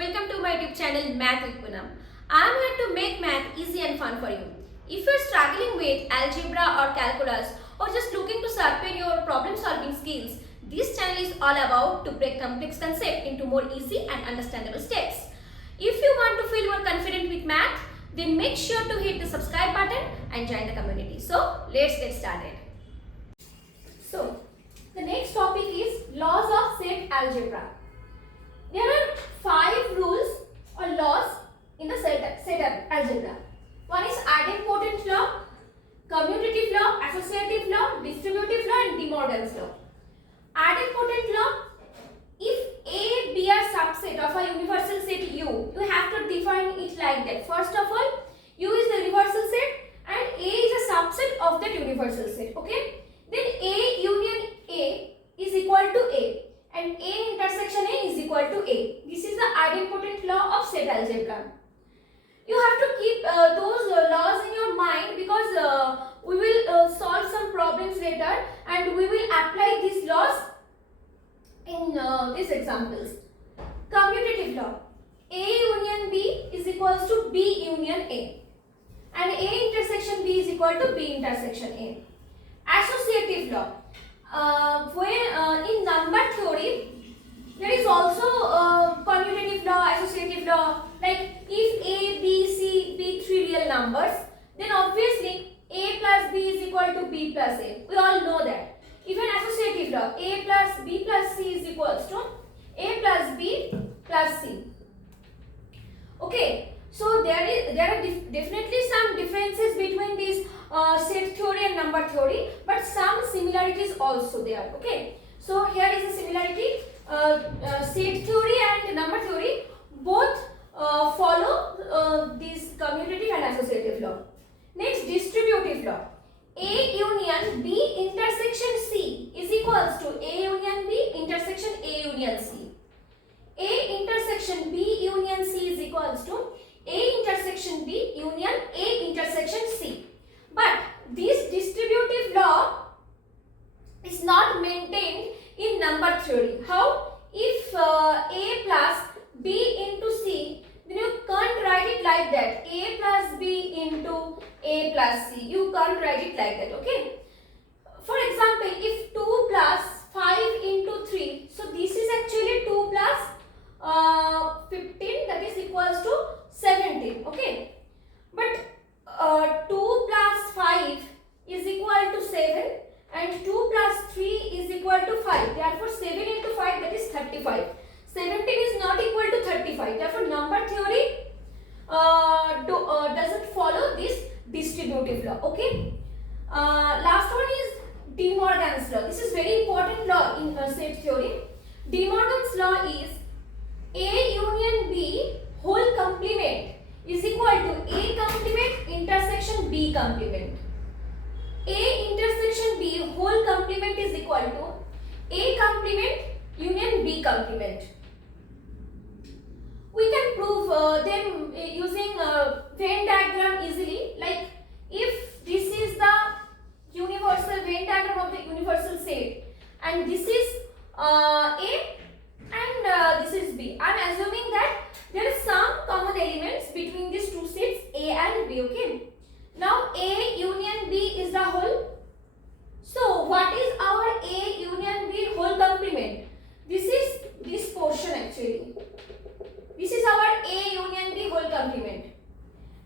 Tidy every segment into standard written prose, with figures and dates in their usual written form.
Welcome to my YouTube channel Math with Punam. I am here to make math easy and fun for you. If you are struggling with algebra or calculus or just looking to sharpen your problem solving skills, this channel is all about to break complex concepts into more easy and understandable steps. If you want to feel more confident with math, then make sure to hit the subscribe button and join the community. So let's get started. So the next topic is Laws of Set Algebra. There are 5 rules or laws in the set algebra. One is idempotent law, commutative law, associative law, distributive law and De Morgan's law. Idempotent law: if A be a subset of a universal set U, you have to define it like that. First of all, U is the universal set and A is a subset of that universal set. Okay? Then A union A is equal to A and A intersection A is equal to A. This is the idempotent law of set algebra. You have to keep those laws in your mind because we will solve some problems later and we will apply these laws in these examples. Commutative law: A union B is equals to B union A and A intersection B is equal to B intersection A. Associative law: when in number theory there is also commutative law, associative law. Like if A, B, C be 3 real numbers, then obviously A plus B is equal to B plus A. We all know that. If an associative law, A plus B plus C is equals to A plus B plus C. Okay, so there are definitely some differences between these set theory and number theory, but some similarities also there. Okay, so here is a similarity. Set theory and number theory both follow this commutative and associative law. Next, distributive law: A union B intersection C is equals to A union B intersection A union C. A intersection B union C is equals to A intersection B union A intersection C. But this distributive law is not maintained in number theory. How? If A plus B into C, then you can't write it like that. A plus B into A plus C. You can't write it like that. Okay. For example, if 2 plus 5 into 3, so this is actually 2 plus 15, that is equals to 17. Okay. But 2 plus 5 is equal to 7 and 2 plus 3 is equal to 5. Therefore, 7 into 5, that is 35. 17 is not equal to 35. Therefore, number theory doesn't follow this distributive law. Okay. Last one is De Morgan's law. This is very important law in set theory. De Morgan's law is A union B whole complement is equal to A complement intersection B complement. A intersection B whole complement is equal to A complement union B complement. We can prove them using Venn diagram easily. Like if this is the universal Venn diagram of the universal set and this is A and this is B. I am assuming that there is some common elements between these two sets A and B. Okay. Now A union B is the whole. So what is our A union B whole complement? This is this portion actually. This is our A union B whole complement.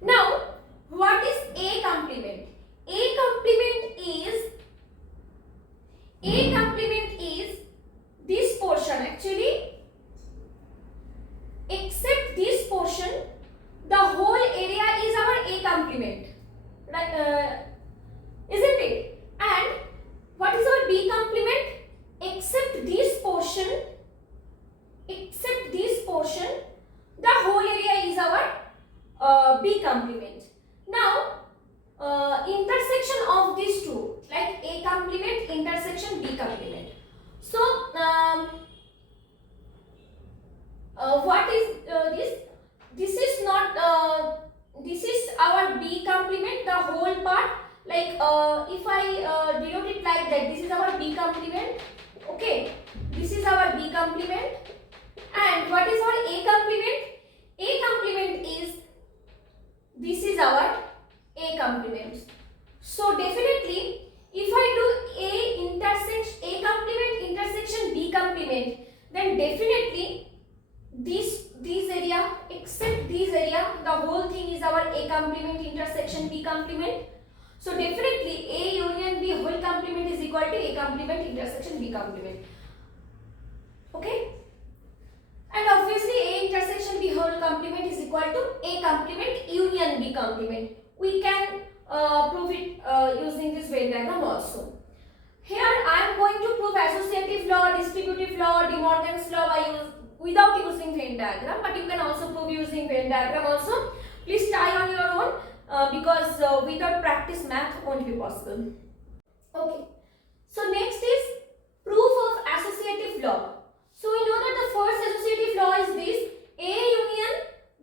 Now what is A complement? A complement is this portion actually, except this portion, the whole area is our A complement. Isn't it? And what is our B complement? Except this portion, the whole area is our B complement. Now, intersection of these two, like A complement intersection B complement. So, what is this? This is not. This is our B complement, the whole part. Like if I denote it like that, this is our B complement. Okay, this is our B complement. And what is our A complement? definitely these area, except these area, the whole thing is our A complement intersection B complement. So definitely A union B whole complement is equal to A complement intersection B complement. Okay, and obviously A intersection B whole complement is equal to A complement union B complement. We can prove it using this Venn diagram also. Here I am going to prove associative law, distributive law, De Morgan's law without using Venn diagram, but you can also prove using Venn diagram also. Please try on your own because without practice math won't be possible. Okay, so next is proof of associative law. So we know that the first associative law is this: A union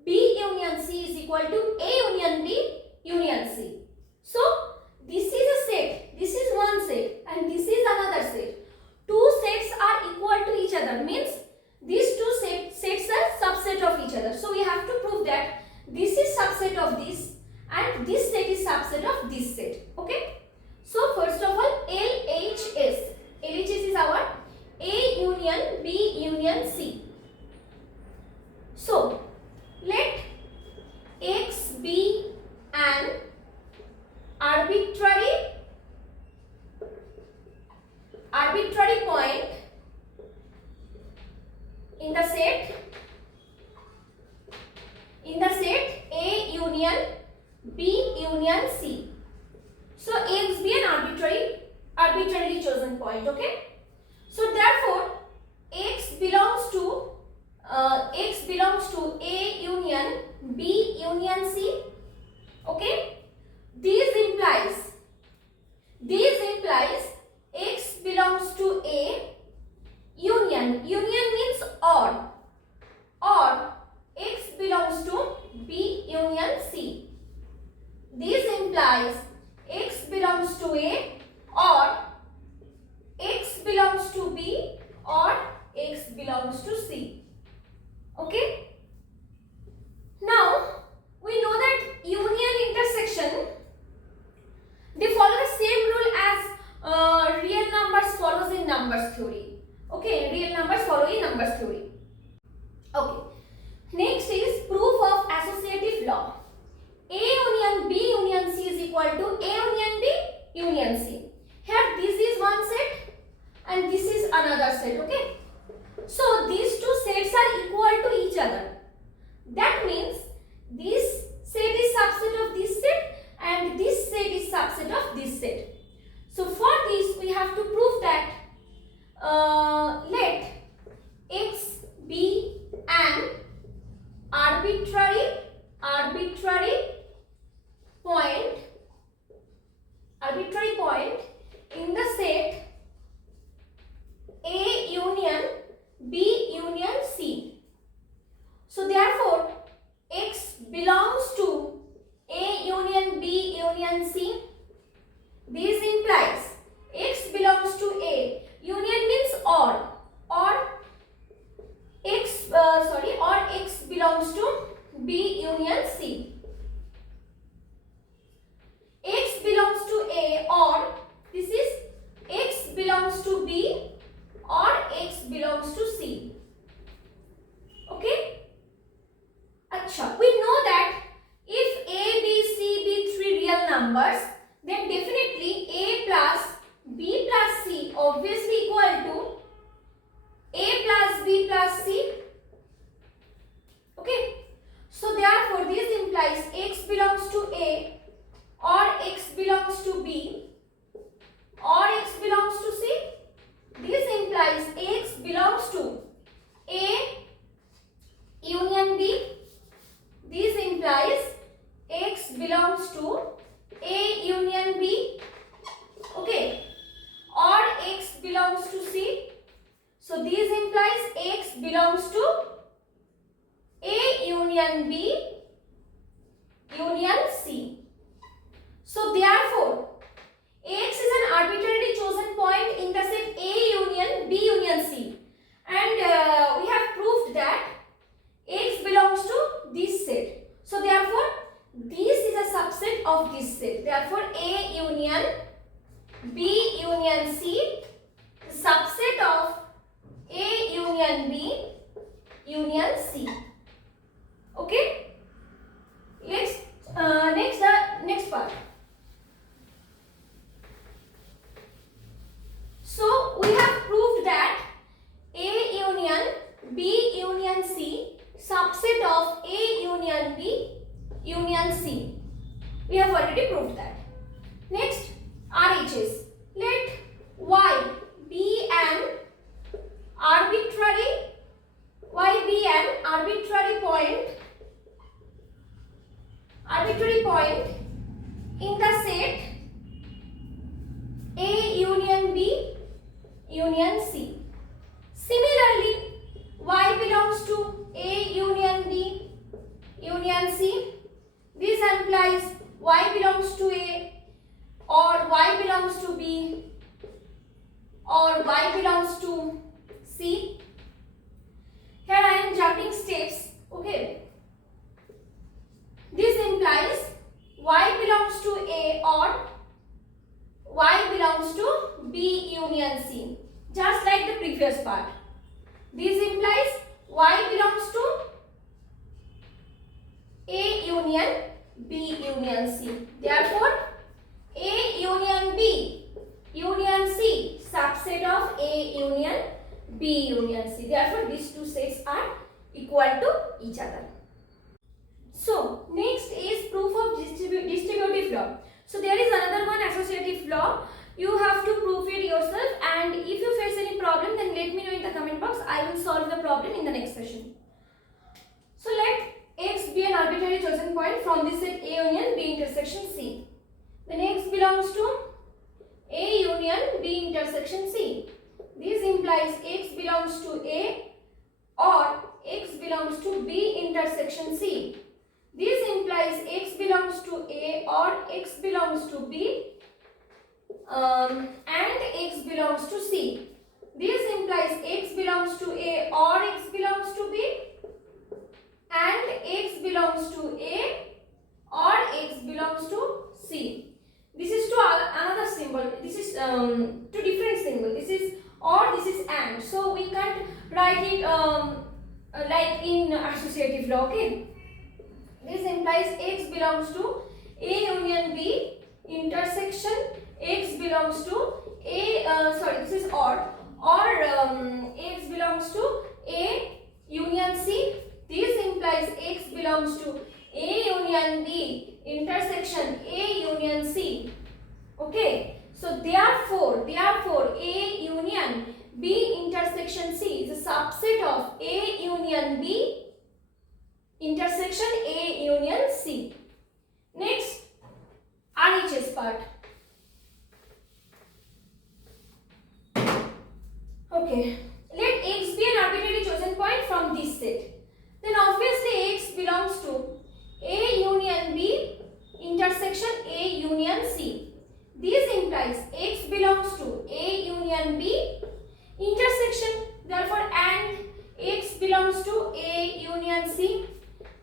B union C is equal to A union B union C. So this is a set, this is one set and this is another set. Two sets are equal to each other, means these two sets are subset of each other. So we have to prove that this is subset of this and this set is subset of this set. Okay. So first of all, LHS. LHS is our A union B union C. So let X be an arbitrary point in the set A union B union C. So X be an arbitrarily chosen point. Okay. So therefore X belongs to A union B union C. Okay. This implies X belongs to A union. Union means or X belongs to B union C. This implies X belongs to A or X belongs to B or X belongs to C. Okay. Now we know that union intersection, they follow the same rule as real numbers follows in numbers theory. Okay, real numbers follow in numbers theory. Okay. Next is proof of associative law. A union B union C is equal to A union B union C. Here this is one set and this is another set. Okay. So these two sets are equal to each other. That means this set is subset of this set and this set is subset of this set. So for this we have to prove that let X be an arbitrary point in the set A union B union C. So therefore X belongs to A union B union C. This implies X belongs to A. Union means or X belongs to B union C. X belongs to A or this is X belongs to B or X belongs to C. Okay. Acha, we know that if A, B, C be three real numbers, then definitely A plus B plus C obviously equal to A plus B plus C. Okay. So therefore this implies X belongs to A or X belongs to B or X belongs to C. This implies X belongs to A union B. This implies X belongs to A union B. Okay. Or X belongs to C. So this implies X belongs to A union B union C. So therefore X is an arbitrarily chosen point in the set A union B union C, and we have proved that X belongs to this set. So therefore this is a subset of this set. Therefore A union B union C, the subset of A union B union C. Okay. Next part. So we have proved that A union B union C, subset of A union B union C. We have already proved that. Next, RHS. Let Y be an arbitrary point in the set A union B union C. Similarly, Y belongs to A union B union C. This implies Y belongs to A, or Y belongs to B, or Y belongs to C. Here I am jumping steps. Okay. This implies Y belongs to A or Y belongs to B union C. Just like the previous part. This implies Y belongs to A union B union C. Therefore, A union B union C, subset of A union B union C. Therefore, these two sets are equal to each other. So, next is proof of distributive law. So, there is another one, associative law. You have to prove it yourself, and if you face any problem, then let me know in the comment box. I will solve the problem in the next session. So, let X be an arbitrary chosen point from this set A union B intersection C. Then X belongs to A union B intersection C. This implies X belongs to A or X belongs to B intersection C. This implies X belongs to A or X belongs to B and X belongs to C. This implies X belongs to A or X belongs to B and X belongs to A or X belongs to C. This is another symbol. This is two different symbols. This is or, this is and. So we can't write it like in associative law. Okay. This implies X belongs to A union B intersection X belongs to A. This is or X belongs to A union C. This implies X belongs to A union B intersection A union C. Okay. So therefore A union B intersection C is a subset of A union B intersection A union C. Next, RHS part. Okay. Let X be an arbitrary chosen point from this set. Then obviously X belongs to A union B intersection A union C. This implies X belongs to A union B intersection. Therefore, and X belongs to A union C.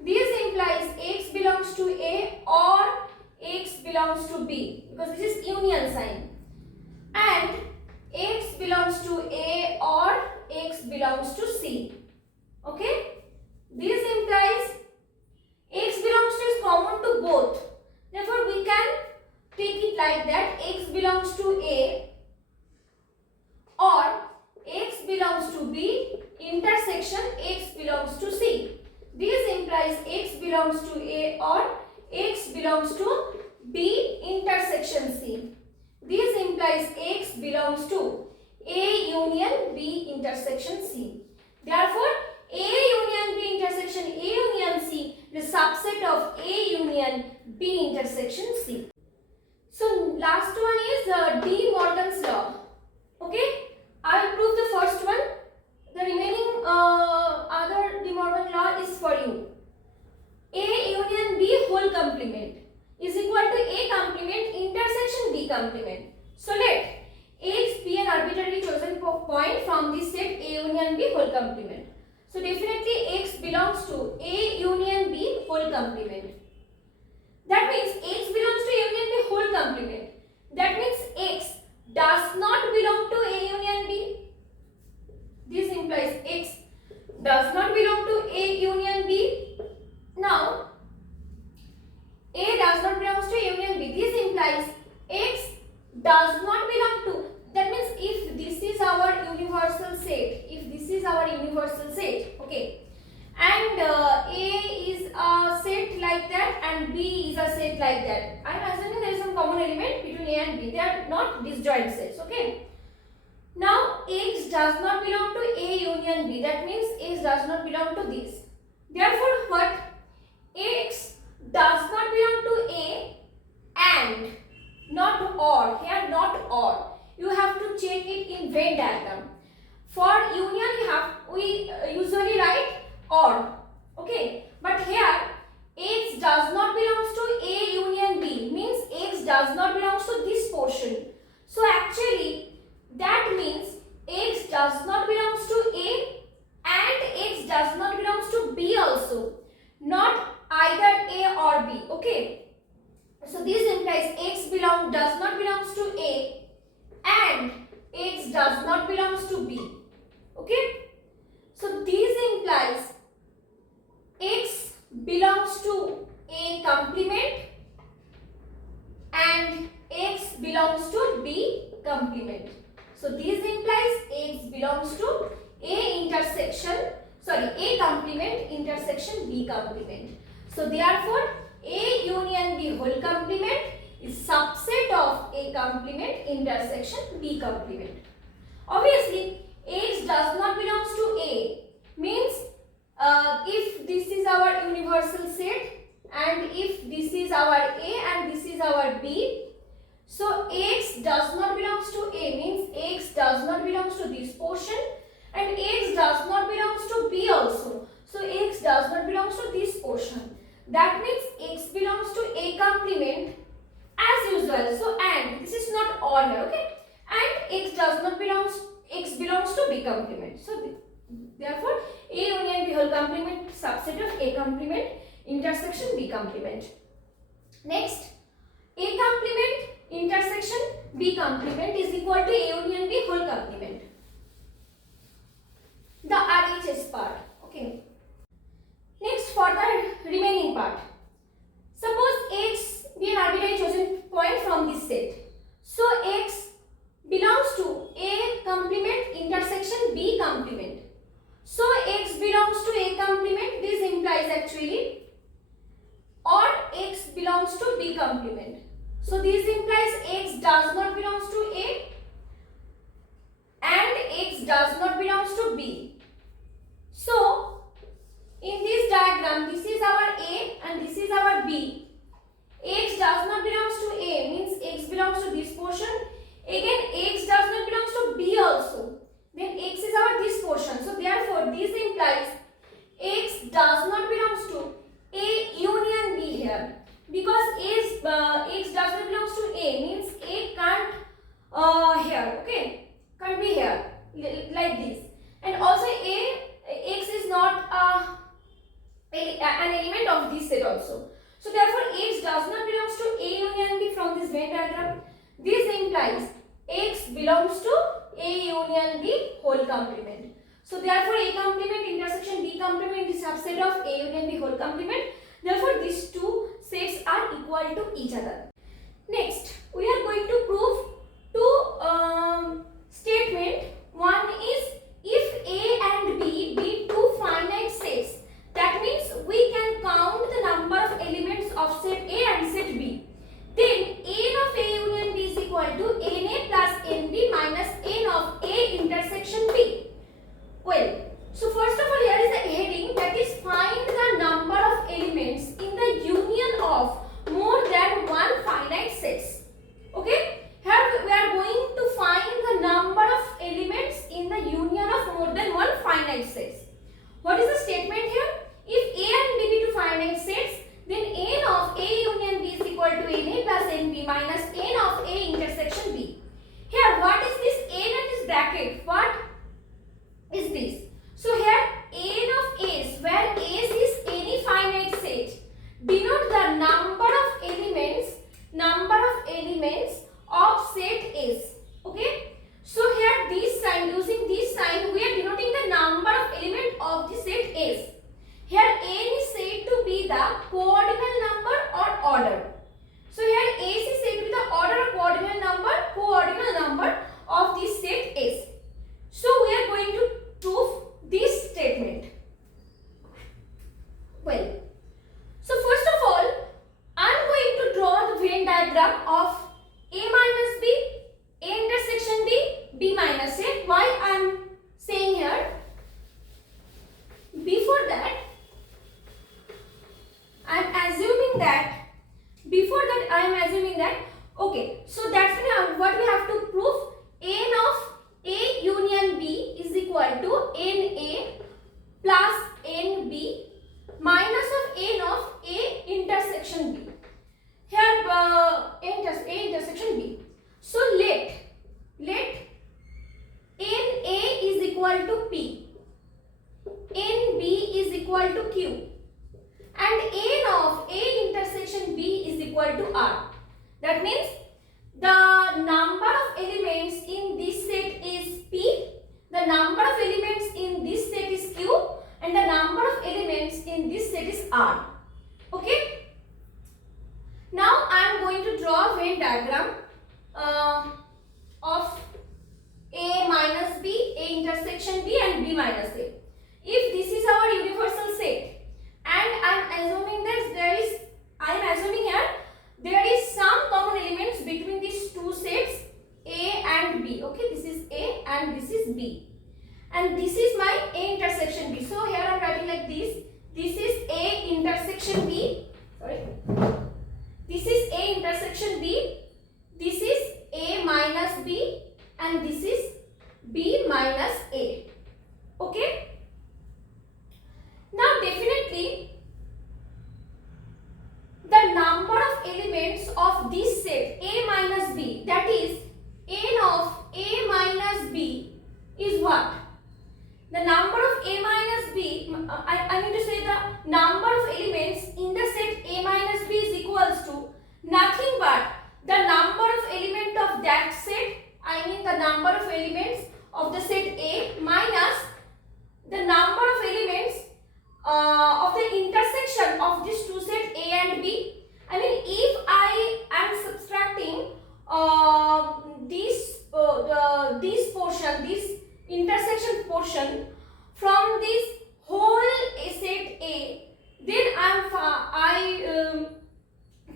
This implies X belongs to A or X belongs to B, because this is union sign. And X belongs to A or X belongs to C. Okay. This implies X belongs to is common to both. Therefore, we can take it like that: X belongs to A or X belongs to B intersection X belongs to C. This implies X belongs to A or X belongs to B intersection C. This implies X belongs to A union B intersection C. Therefore, A union B intersection A union C is a subset of A union B intersection C. So last one is De Morgan's law. Okay, I will prove the first one. The remaining other De Morgan law is for you. A union B whole complement is equal to A complement intersection B complement. So let X be an arbitrarily chosen point from this set A union B whole complement. So definitely X belongs to A union B whole complement. That means X belongs to A union B whole complement. That means X does not belong to A union B. This implies X does not belong to A union B. Now, A does not belong to A union B. This implies X does not belong to. That means if this is our universal set, okay, and A is a set like that and B is a set like that. I am assuming there is some common element between A and B. They are not disjoint sets, okay. Now X does not belong to A union B. That means X does not belong to this. Therefore, what? X does not belong to A and not or. Here not or. You have to check it in Venn diagram. For union we usually write or. Okay. But here X does not belong to A union B. Means X does not belong to this portion. So actually that means X does not belong to A and X does not belong to B also. Not either A or B. Okay. So this implies X does not belong to A and X does not belong to B. Okay. So this implies X belongs to A complement and X belongs to B complement. So this implies X belongs to A complement intersection B complement. So therefore A union B whole complement is subset of A complement intersection B complement. Obviously X does not belong to A means if this is our universal set and if this is our A and this is our B, so X does not belong to A means X does not belong to this portion and X does not belong to B also. So X does not belong to this portion. That means X belongs to A complement as usual. So and this is not or here, okay? And X belongs to B complement. So therefore A union B whole complement subset of A complement intersection B complement. Next, A complement intersection B complement is equal to A union B whole complement. The RHS part. Okay. Next, for the remaining part. Suppose X be an arbitrary chosen point from this set. So X belongs to A complement intersection B complement. So X belongs to A complement. This implies actually or X belongs to B complement. So this implies X does not belong to A and X does not belong to B. So in this diagram, this is our A and this is our B. X does not belong to A means X belongs to this portion. Again X does not belong to B also. Then X is our this portion. So therefore this implies X does not belong to A union B here. Because X does not belong to A means A can't here, okay, can't be here like this. And also X is not an element of this set also. So therefore X does not belong to A union B from this Venn diagram. This implies X belongs to A union B whole complement. So therefore A complement intersection B complement is subset of A union B whole complement. Therefore these two sets are equal to each other. Next, we are going to prove two statements. One is if A and B be two finite sets, that means we can count the number of elements of set A and set B. Then n of A union B is equal to Na plus Nb minus n of A intersection B. Well, so first of all here is the heading, that is find the number of elements in the union of more than one finite sets. Okay, here we are going to find the number of elements in the union of more than one finite sets. What is the S. Here n is said to be the coordinal number or order. So here S is said to be the order or coordinal number of this set S. So we are going to prove this statement. Well, so first of all, I am going to draw the Venn diagram of A minus B, A intersection B, B minus A. Why I am saying here? Before that, I am assuming that, okay, so that's what we have to prove. N of A union B is equal to NA plus NB minus of N of A intersection B. Here A intersection B. So let NA is equal to P, NB is equal to Q, and N of A intersection B is equal to R. That means the number of elements in this set is P, the number of elements in this set is Q, and the number of elements in this set is R. Okay? Now I am going to draw a Venn diagram of A minus B, A intersection B, and B minus A. If this is our universal set, and I am assuming here there is some common elements between these two sets A and B. Okay, this is A and this is B, and this is my A intersection B. So here I am writing like this. This is A intersection B. Sorry. This is A intersection B. This is A minus B, and this is B minus A. Okay. Now definitely the number of elements of this set A minus B, that is N of A minus B, is what? The number of A minus B, I need to say the number of elements in the set A minus B is equals to nothing but the number of element of that set, I mean the number of elements of the set A minus the number of elements of the intersection of these two sets A and B. I mean, if I am subtracting this portion, this intersection portion from this whole set A, then I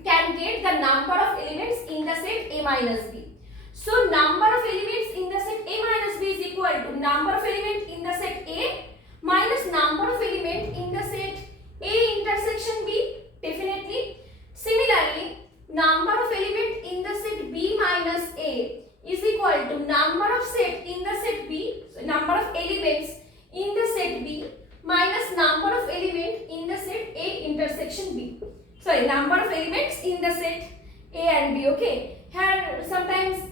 can get the number of elements in the set A minus B. So number of elements in the set A minus B is equal to number of elements in the set A minus number of elements in the set A intersection B. Definitely. Similarly, number of elements in the set B minus A is equal to number of set in the set B, so number of elements in the set B minus number of elements in the set A intersection B. Sorry, number of elements in the set A and B. Okay. Here sometimes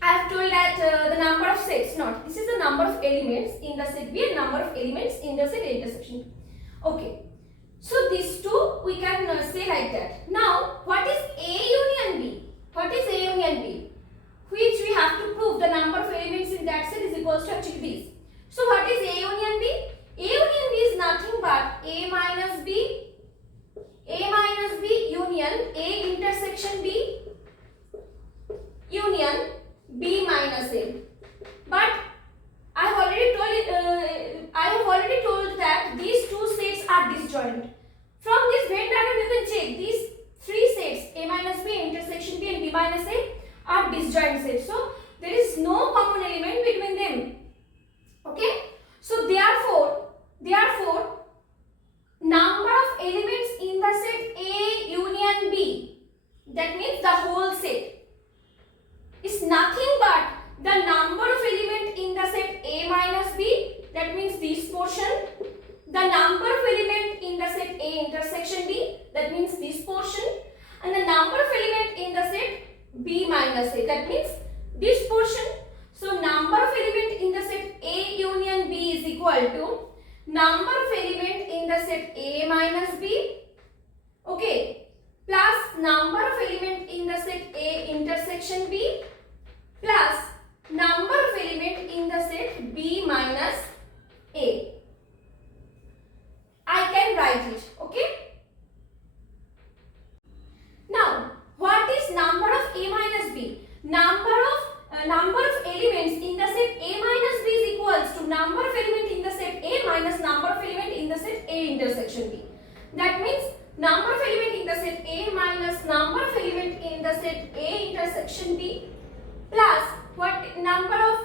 I have told that the number of sets, not. This is the number of elements in the set B and number of elements in the set A intersection B. Okay. So these two we can say like that. Now, what is A union B? What is A union B? Which we have to prove the number of elements in that set is equals to actually this. So what is A union B? A union B is nothing but A minus B union A intersection B union B minus A. But I have already told that these two sets are disjoint. From this Venn diagram you can check these three sets A minus B, intersection B, and B minus A are disjoint sets. So there is no common element between them. Okay. So therefore number of elements in the set A union B, that means the whole set, is nothing but the number of elements in the set A minus B, that means this portion, the number of elements in the set A intersection B, that means this portion, and the number of elements in the set B minus A, that means this portion. So number of elements in the set A union B is equal to number of elements in the set A minus B, okay, plus number of elements in the set A intersection B, plus number of elements in the set B minus A. write it. Okay. Now, what is number of A minus B? Number of elements in the set A minus B is equals to number of element in the set A minus number of element in the set A intersection B. That means number of element in the set A minus number of element in the set A intersection B plus what number of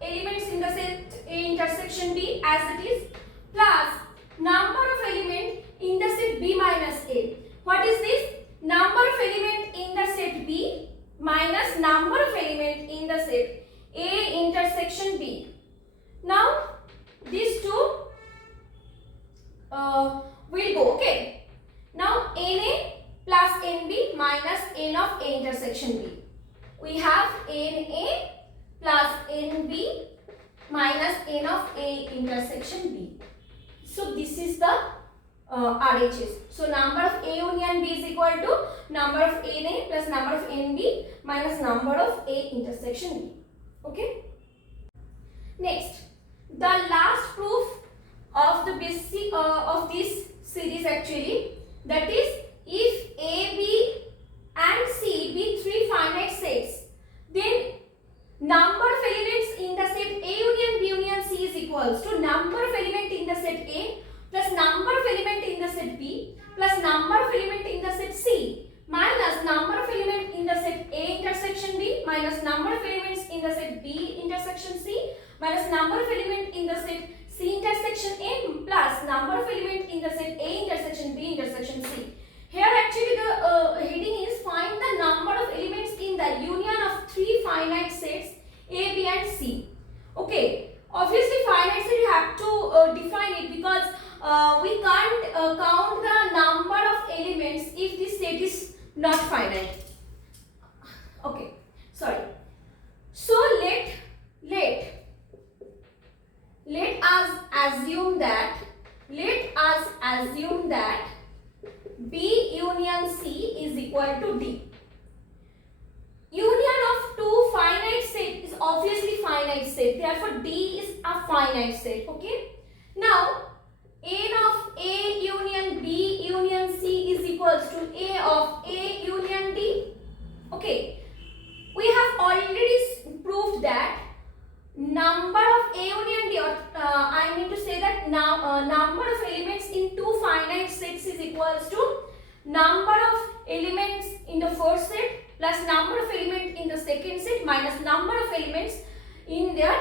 elements in the set A intersection B as it is plus number of element in the set B minus A. What is this? Number of element in the set B minus number of element in the set A intersection B. Now these two will go. Okay. Now NA plus NB minus N of A intersection B. We have NA plus NB minus N of A intersection B. So this is the RHS. So number of A union B is equal to number of NA plus number of NB minus number of A intersection B. Okay. Next, the last proof of the basic of this series actually, that is if A, B and C be three finite sets, then number of elements in the set A union B union C is equals to number of element in the set A plus number of element in the set B plus number of element in the set C minus number of element in the set A intersection B minus number of elements in the set B intersection C minus number of element in the set C intersection A plus number of element in the set A intersection B intersection C. Here actually the heading is find the number of elements in the union of three finite sets A, B and C. Okay, obviously finite set you have to define it because we can't count the number of elements if this set is not finite. Okay, sorry. So let us assume that B union C is equal to D. Union of two finite set is obviously finite set. Therefore, D is a finite set. Okay. Now, N of A union B union C is equals to A of A union D. Okay. We have already proved that number of A union D, or I mean to say that now number of elements in two finite sets is equals to number of elements in the first set plus number of elements in the second set minus number of elements in their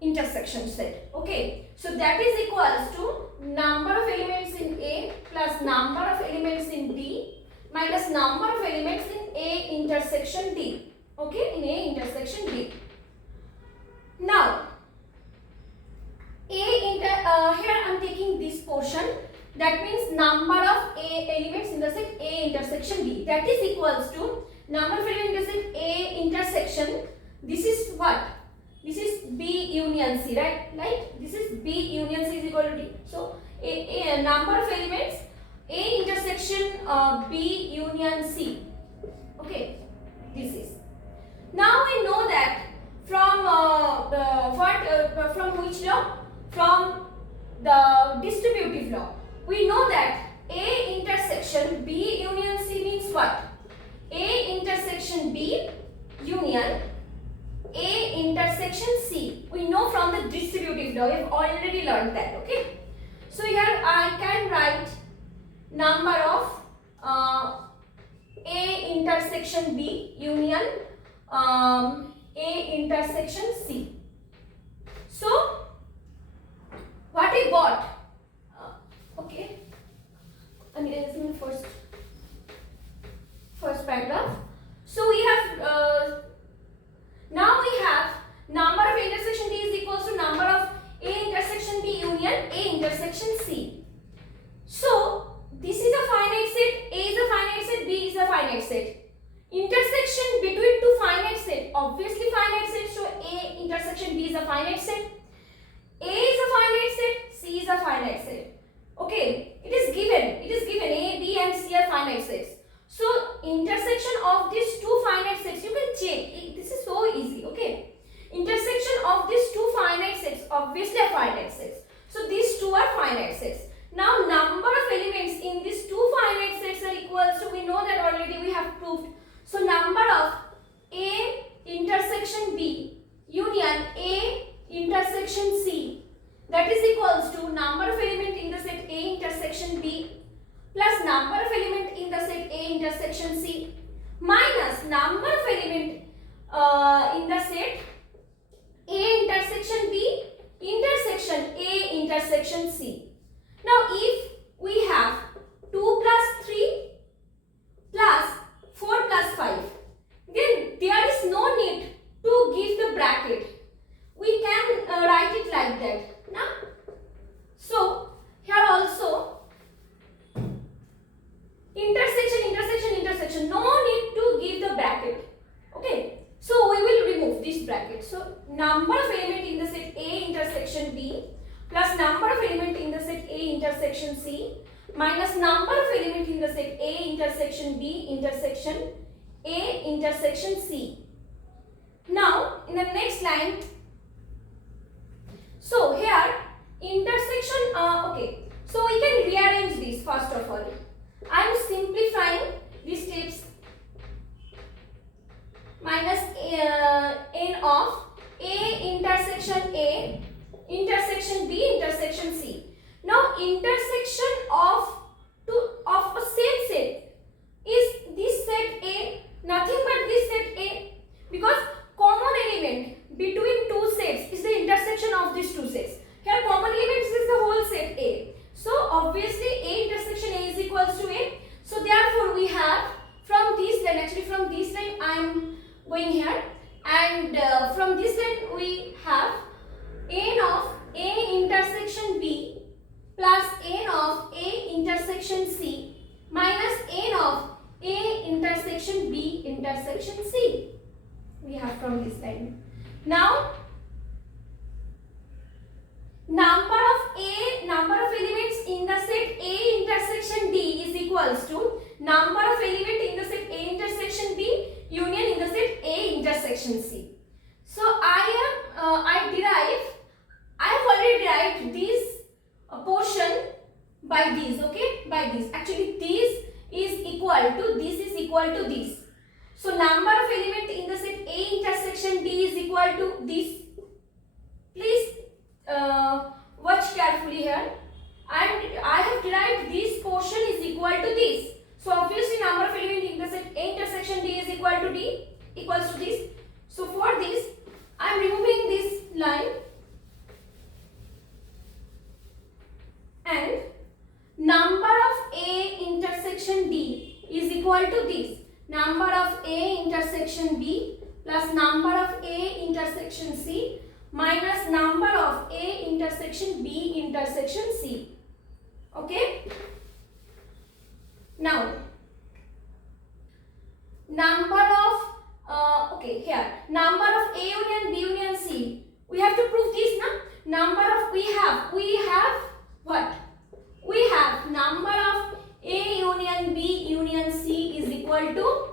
intersection set. Okay, so that is equals to number of elements in A plus number of elements in D minus number of elements in A intersection D. Okay, in A intersection D. Now, here I am taking this portion. That means number of A elements in the set A intersection B. That is equals to number of elements in the set A intersection. This is what? This is B union C, right? Like this is B union C is equal to D. So a number of elements A intersection B union C. Okay, this is. Now we know that from from which law? From the distributive law. We know that A intersection B union C means what? A intersection B union A intersection C. We know from the distributive law. We have already learned that. Okay. So here I can write number of A intersection B union A intersection C. So what I got? Okay. I'm erasing the first paragraph. So we have now we have number of intersection D is equals to number of A intersection B union A intersection C. So this is a finite set, A is a finite set, B is a finite set. Intersection between two finite set, obviously finite set, so A intersection B is a finite set. A is a finite set, C is a finite set. Okay, it is given A, B and C are finite sets. So intersection of these two finite sets, you can check, this is so easy. Okay, intersection of these two finite sets, obviously are finite sets. So these two are finite sets. Now plus number of element in the set A intersection C minus number of element in the set A intersection B intersection A intersection C. Now if we have 2 plus 3 plus 4 plus 5, then there is no need to give the bracket. We can write it like that. Now, so here also intersection, no need to give the bracket. Okay, so we will remove this bracket. So number of element in the set A intersection B plus number of element in the set A intersection C minus number of element in the set A intersection B intersection A intersection C. Now in the next line, so here intersection, okay, so we can rearrange this. First of all, I am simplifying these steps. Minus n of A intersection A intersection B intersection C. Now intersection of a same set is this set A, nothing but this set A, because common element between two sets is the intersection of these two sets. Here common elements is the whole set A. So obviously A intersection A is equals to A. So therefore we have from this line, actually from this line I am going here, and from this line we have n of A intersection B plus n of A intersection C minus n of A intersection B intersection C. We have from this line. Now number of elements in the set A intersection D is equals to number of element in the set A intersection B union in the set A intersection C. So I have already derived this portion by this, okay, by this. Actually this is equal to this. So number of element in the set A intersection D is equal to this. Please watch carefully here, and I have derived this portion is equal to this. So obviously number of element in the set A intersection D is equals to this. So for this I am removing this line, and number of A intersection D is equal to this. Number of A intersection B plus number of A intersection C minus number of A intersection B intersection C. Okay. Now number of okay, here number of A union B union C, we have to prove this now. Number of we have what? We have number of A union B union C is equal to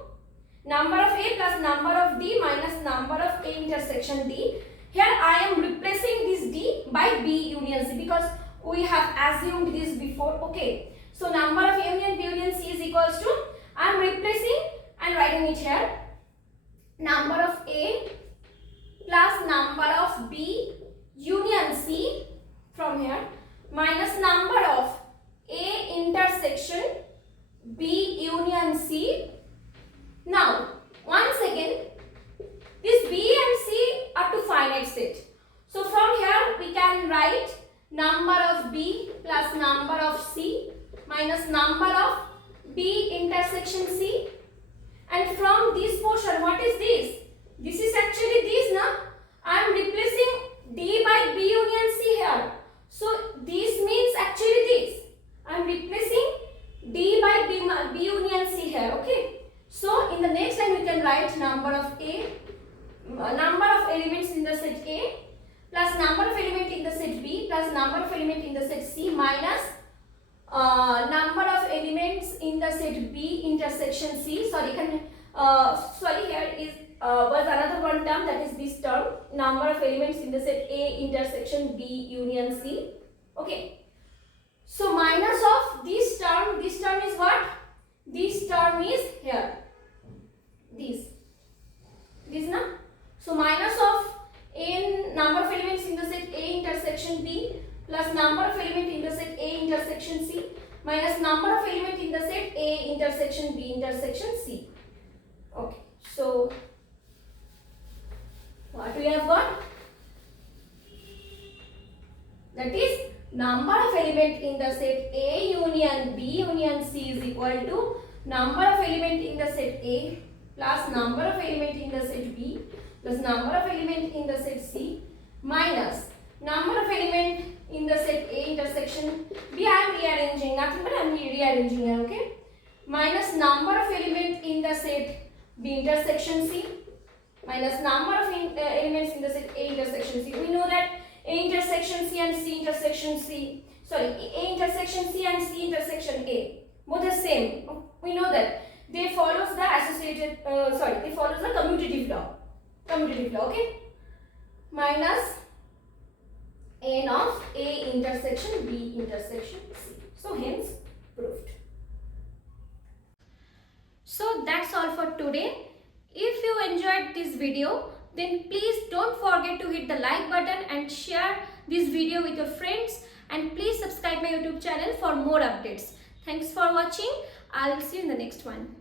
number of A plus number of D minus number of A intersection D. Here I am replacing this D by B union C because we have assumed this before. Okay, so number of A union B union C is equals to, I am replacing and writing it here, number of A plus number of B union C from here minus number of A intersection B union C. Now once again this B and C are two finite set. So from here we can write number of B plus number of C minus number of B intersection C. And from this portion, what is this? This is actually this, na? I am replacing D by B union C here. So this means actually this. I am replacing D by B union C here. Okay. So in the next line we can write number of elements in the set A plus number of element in the set B plus number of element in the set C minus number of elements in the set B intersection C. Sorry, here is was another one term, that is this term, number of elements in the set A intersection B union C. Okay. So minus of this term is what? This term is here. This na? So minus of n number of elements in the set A intersection B plus number of element in the set A intersection C minus number of element in the set A intersection B intersection C. Okay, so what we have got? That is number of element in the set A union B union C is equal to number of element in the set A plus number of element in the set B plus number of element in the set C minus number of element in the set A intersection B. I am rearranging, nothing but I am rearranging here, okay? Minus number of element in the set B intersection C minus number of elements in the set A intersection C. We know that A intersection C and C intersection C, sorry, A intersection C and C intersection A, both the same. We know that they follows the associative, they follows the commutative law. Commutative law, okay? Minus N of A intersection B intersection C. So hence proved. So that's all for today. If you enjoyed this video, then please don't forget to hit the like button and share this video with your friends, and please subscribe my YouTube channel for more updates. Thanks for watching. I will see you in the next one.